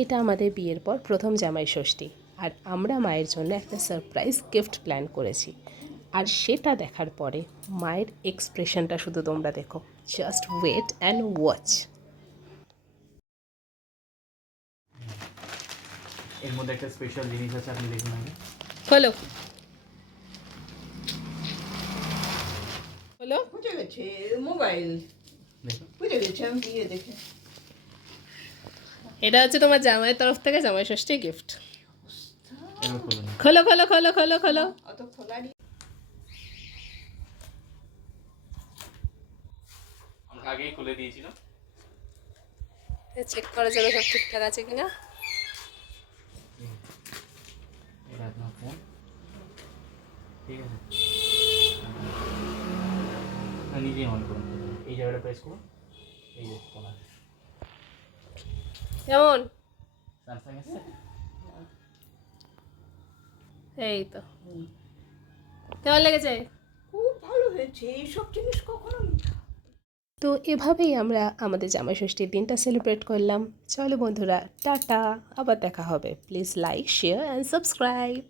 এটা আমাদের বিয়ের পর প্রথম জামাই ষষ্ঠী, আর আমরা মায়ের জন্য একটা সারপ্রাইজ গিফট প্ল্যান করেছি। আর সেটা দেখার পরে মায়ের এক্সপ্রেশনটা শুধু তোমরা দেখো, জাস্ট ওয়েট অ্যান্ড ওয়াচ। এর মধ্যে একটা স্পেশাল জিনিস আছে, আপনি দেখুন আগে। হলো হলো বুঝে গেছে মোবাইল, দেখুন বুঝে গেছে আমি দিয়ে দেখে। এটা হচ্ছে তোমার জামাইয়ের তরফ থেকে জামাই ষষ্ঠী গিফট। এবার খুলুন। খোলো খোলো খোলো খোলো খোলো। অত খোলারই আমরা আগেই খুলে দিয়েছিলাম। চেক করা যাবে সব ঠিকঠাক আছে কিনা। এটা আপনার ফোন, ঠিক আছে? নিজেই অন করুন, এই জায়গাটা প্রেস করুন, এই যে ফোন আছে। কেমন? স্যামসাং এসছে। এই তো কেমন লেগেছে? খুব ভালো হয়েছে, এইসব জিনিস কখনো তো এভাবেই আমরা আমাদের জামাই ষষ্ঠীর দিনটা সেলিব্রেট করলাম। চলো বন্ধুরা, টাটা, আবার দেখা হবে। Please like, share and subscribe.